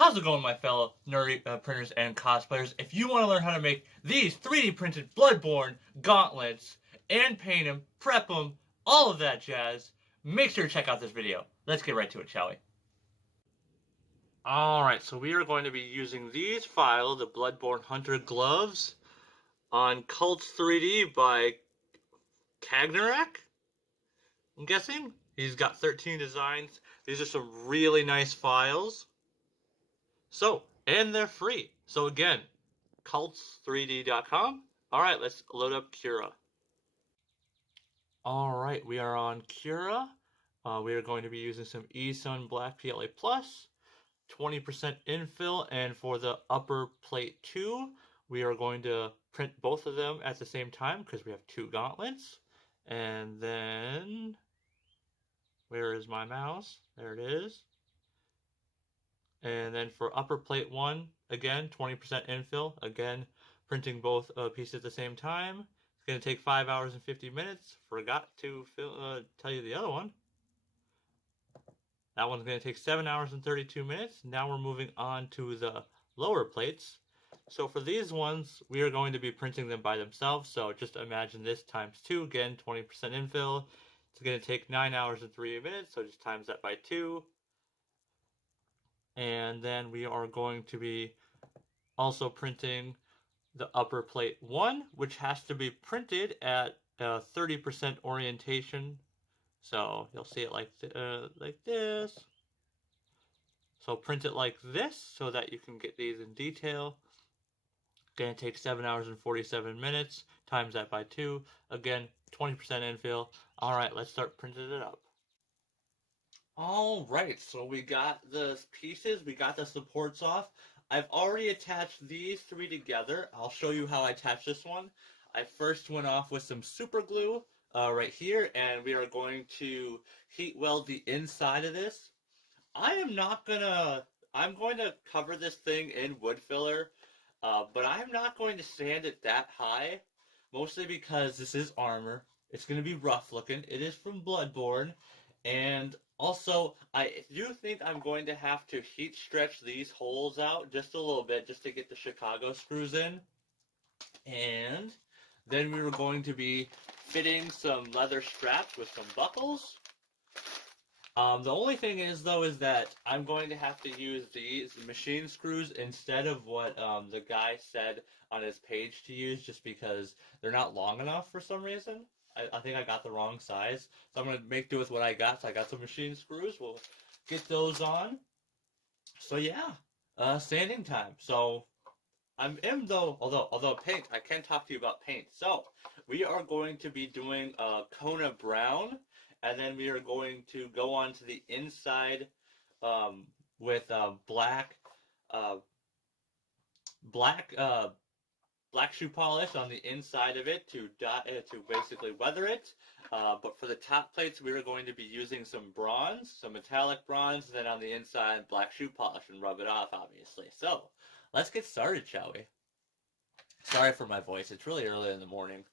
How's it going, my fellow nerdy printers and cosplayers? If you want to learn how to make these 3D printed Bloodborne gauntlets and paint them, prep them, all of that jazz, make sure to check out this video. Let's get right to it, shall we? Alright, so we are going to be using these files, the Bloodborne Hunter gloves, on Cults 3D by Kagnarak, I'm guessing. He's got 13 designs. These are some really nice files. So, and they're free. So again, cults3d.com. All right, let's load up Cura. All right, we are on Cura. We are going to be using some eSun Black PLA Plus, 20% infill, and for the upper plate 2, we are going to print both of them at the same time because we have 2 gauntlets. And then, where is my mouse? There it is. And then for upper plate 1, again, 20% infill. Again, printing both pieces at the same time. It's going to take 5 hours and 50 minutes. Forgot to tell you the other one. That one's going to take 7 hours and 32 minutes. Now we're moving on to the lower plates. So for these ones, we are going to be printing them by themselves. So just imagine this times 2. Again, 20% infill. It's going to take 9 hours and 3 minutes. So just times that by 2. And then we are going to be also printing the upper plate 1, which has to be printed at 30% orientation. So you'll see it like this. So print it like this so that you can get these in detail. Gonna take 7 hours and 47 minutes. Times that by 2. Again, 20% infill. All right, let's start printing it up. All right, so we got the pieces, we got the supports off. I've already attached these 3 together. I'll show you how I attach this one. I first went off with some super glue right here, and we are going to heat weld the inside of this. I'm going to cover this thing in wood filler, but I'm not going to sand it that high, mostly because this is armor. It's going to be rough looking. It is from Bloodborne. And also, I do think I'm going to have to heat stretch these holes out just a little bit just to get the Chicago screws in. And then we were going to be fitting some leather straps with some buckles. The only thing is, though, is that I'm going to have to use these machine screws instead of what the guy said on his page to use, just because they're not long enough for some reason. I think I got the wrong size, so I'm going to make do with what I got. So I got some machine screws. We'll get those on. So yeah, sanding time. So although paint, I can talk to you about paint. So we are going to be doing Kona Brown, and then we are going to go on to the inside with black black black shoe polish on the inside of it to basically weather it. But for the top plates, we are going to be using some bronze, some metallic bronze, and then on the inside, black shoe polish and rub it off, obviously. So let's get started, shall we? Sorry for my voice. It's really early in the morning.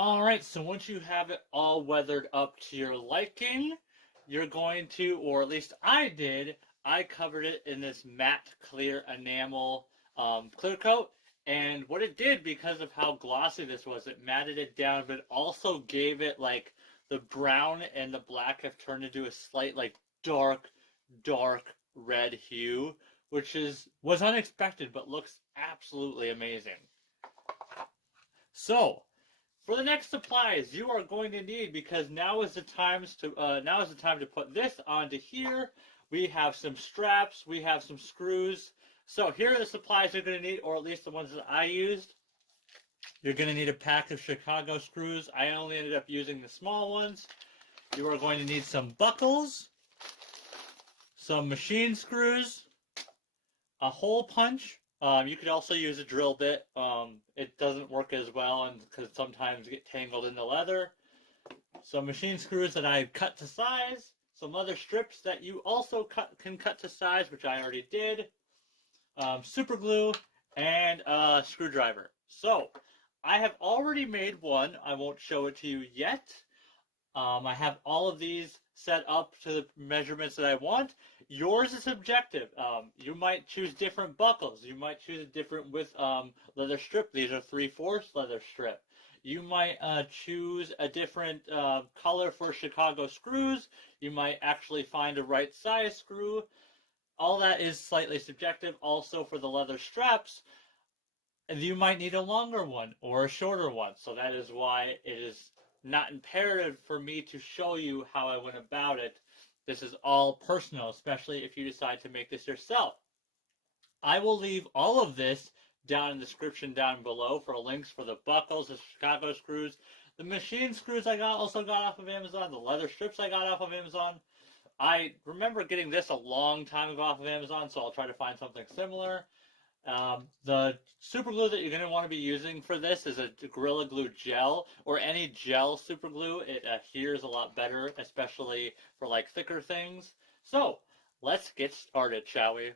Alright, so once you have it all weathered up to your liking, you're going to, or at least I did, I covered it in this matte clear enamel clear coat. And what it did, because of how glossy this was, it matted it down, but it also gave it like the brown and the black have turned into a slight like dark red hue, which was unexpected but looks absolutely amazing. So, for the next supplies you are going to need, because now is the time to put this onto here. We have some straps, we have some screws. So here are the supplies you're going to need, or at least the ones that I used. You're going to need a pack of Chicago screws. I only ended up using the small ones. You are going to need some buckles, some machine screws, a hole punch. You could also use a drill bit. It doesn't work as well, and because sometimes you get tangled in the leather. Some machine screws that I cut to size. Some leather strips that you also can cut to size, which I already did. Super glue, and a screwdriver. So, I have already made one. I won't show it to you yet. I have all of these set up to the measurements that I want. Yours is subjective. You might choose different buckles. You might choose a different width leather strip. These are 3/4 leather strip. You might choose a different color for Chicago screws. You might actually find a right size screw. All that is slightly subjective. Also for the leather straps, you might need a longer one or a shorter one. So that is why it is not imperative for me to show you how I went about it. This is all personal, especially if you decide to make this yourself. I will leave all of this down in the description down below for links for the buckles, the Chicago screws, the machine screws I also got off of Amazon, the leather strips I got off of Amazon. I remember getting this a long time ago off of Amazon, so I'll try to find something similar. The super glue that you're going to want to be using for this is a Gorilla Glue gel, or any gel super glue. It adheres a lot better, especially for like thicker things. So, let's get started, shall we?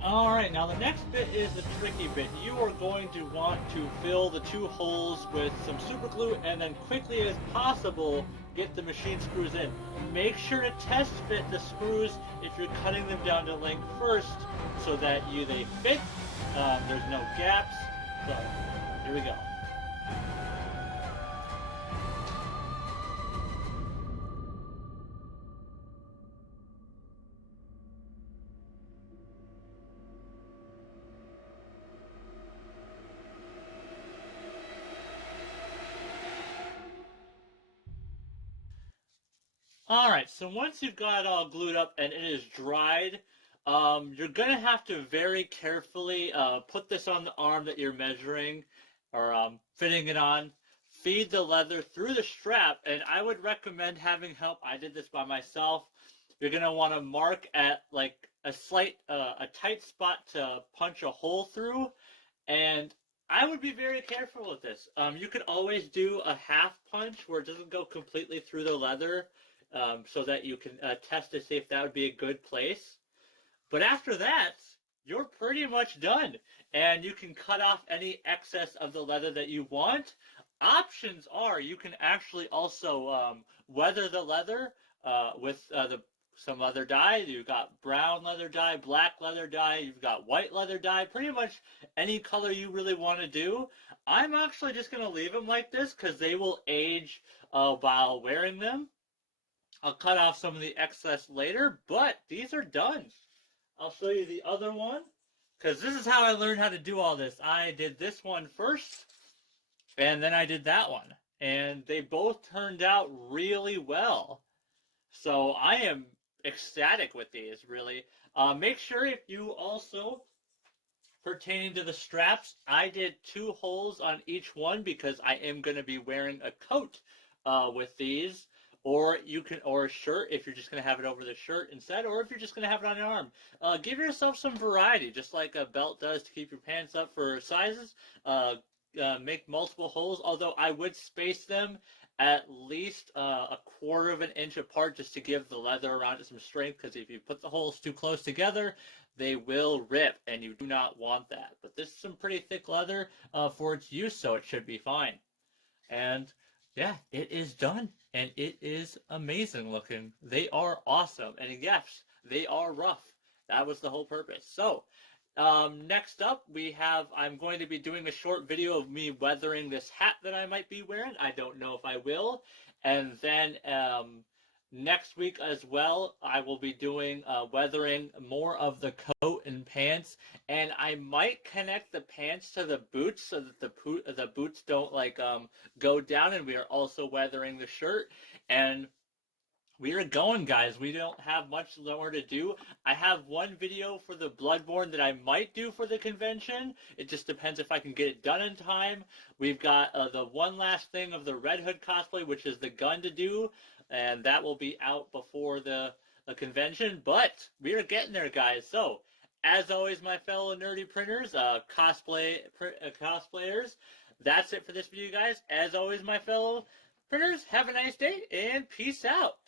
Alright, now the next bit is the tricky bit. You are going to want to fill the two holes with some super glue and then quickly as possible get the machine screws in. Make sure to test fit the screws if you're cutting them down to length first so that they fit. There's no gaps. So, here we go. Alright, so once you've got it all glued up and it is dried, you're going to have to very carefully put this on the arm that you're measuring or fitting it on. Feed the leather through the strap, and I would recommend having help. I did this by myself. You're going to want to mark at like a tight spot to punch a hole through, and I would be very careful with this. You could always do a half punch where it doesn't go completely through the leather, so that you can test to see if that would be a good place. But after that, you're pretty much done. And you can cut off any excess of the leather that you want. options are you can actually also weather the leather with some leather dye. You've got brown leather dye, black leather dye, you've got white leather dye, pretty much any color you really want to do. I'm actually just going to leave them like this because they will age while wearing them. I'll cut off some of the excess later, but these are done. I'll show you the other one because this is how I learned how to do all this. I did this one first and then I did that one, and they both turned out really well. So I am ecstatic with these, really. Make sure if you also, pertaining to the straps, I did 2 holes on each one because I am going to be wearing a coat with these. Or you can, or a shirt if you're just going to have it over the shirt instead, or if you're just going to have it on your arm. Give yourself some variety, just like a belt does to keep your pants up for sizes. Make multiple holes, although I would space them at least a quarter of an inch apart just to give the leather around it some strength, because if you put the holes too close together, they will rip, and you do not want that. But this is some pretty thick leather for its use, so it should be fine. And yeah, it is done, and it is amazing looking. They are awesome, and yes, they are rough. That was the whole purpose. So, next up, I'm going to be doing a short video of me weathering this hat that I might be wearing. I don't know if I will. And then, next week as well, I will be doing weathering more of the coat and pants, and I might connect the pants to the boots so that the boots don't go down, and we are also weathering the shirt. And we are going, guys. We don't have much more to do. I have one video for the Bloodborne that I might do for the convention. It just depends if I can get it done in time. We've got the one last thing of the Red Hood cosplay, which is the gun to do, and that will be out before the convention. But we are getting there, guys. So, as always, my fellow nerdy printers, cosplayers, that's it for this video, guys. As always, my fellow printers, have a nice day, and peace out.